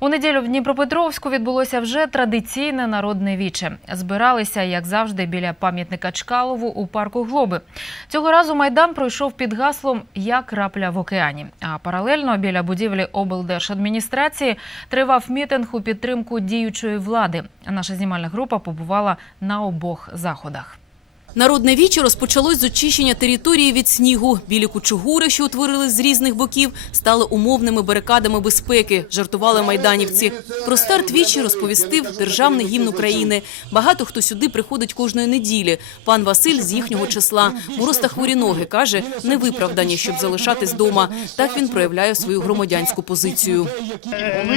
У неділю в Дніпропетровську відбулося вже традиційне народне віче. Збиралися, як завжди, біля пам'ятника Чкалову у парку Глоби. Цього разу майдан пройшов під гаслом Як крапля в океані. А паралельно біля будівлі облдержадміністрації тривав мітинг у підтримку діючої влади. Наша знімальна група побувала на обох заходах. Народне віче розпочалось з очищення території від снігу. Білі кучугури, що утворились з різних боків, стали умовними барикадами безпеки, жартували майданівці. Про старт вічі розповістив державний гімн України. Багато хто сюди приходить кожної неділі. Пан Василь з їхнього числа. Мороз та хворі ноги, каже, не виправдані, щоб залишатись дома. Так він проявляє свою громадянську позицію.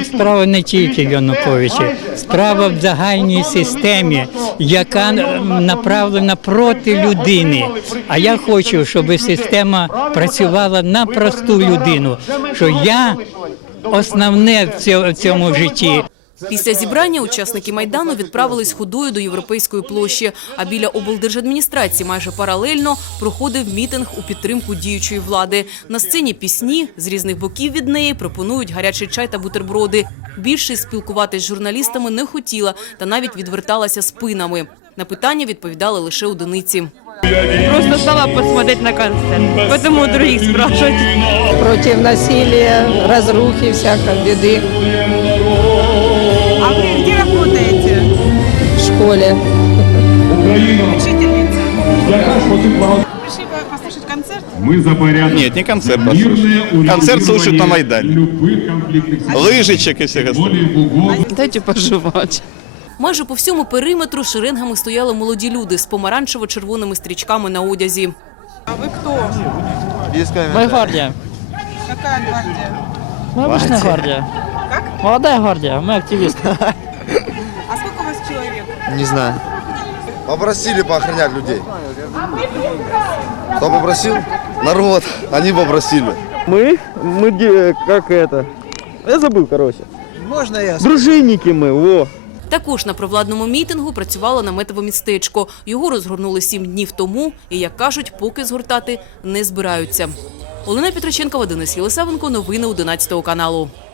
Справа не тільки в Януковичі, справа в загальній системі, яка направлена проти людини. А я хочу, щоб система працювала на просту людину. Що я основне в цьо- цьому житті. Після зібрання учасники майдану відправились ходою до європейської площі. А біля облдержадміністрації майже паралельно проходив мітинг у підтримку діючої влади. На сцені пісні з різних боків від неї пропонують гарячий чай та бутерброди. Більшість спілкуватись з журналістами не хотіла та навіть відверталася спинами. На питання відповідали лише одиниці. Просто стала посмотреть на концерт. Поэтому у других спрашивать. против насилия, разрухи, всякой беды А вы где работаете? в школе. Учительница. Пришли послушать концерт? Мы за порядок. Нет, не концерт Мирное послушать. Концерт слушают на урегулирование Майдане. Любых конфликтных ситуаций. Лыжичек и всех остальных. Более глубокого Дайте пожевать. Майже по всьому периметру шеренгами стояли молоді люди з помаранчево-червоними стрічками на одязі. А вы кто? Моя гвардия. Какая гвардия? Мы обычная гвардия. Как? Молодая гвардия, мы активисты. А сколько у вас человек? Не знаю. Попросили поохранять людей. Кто попросил? Народ. Они попросили. Мы? Мы де- как это? Я забыл, короче. Можно я? Дружинники мы, во. Також на провладному мітингу працювало наметове містечко. Його розгорнули сім днів тому і, як кажуть, поки згортати не збираються. Олена Петроченкова, Денис Єлисавенко. Новини 11 каналу.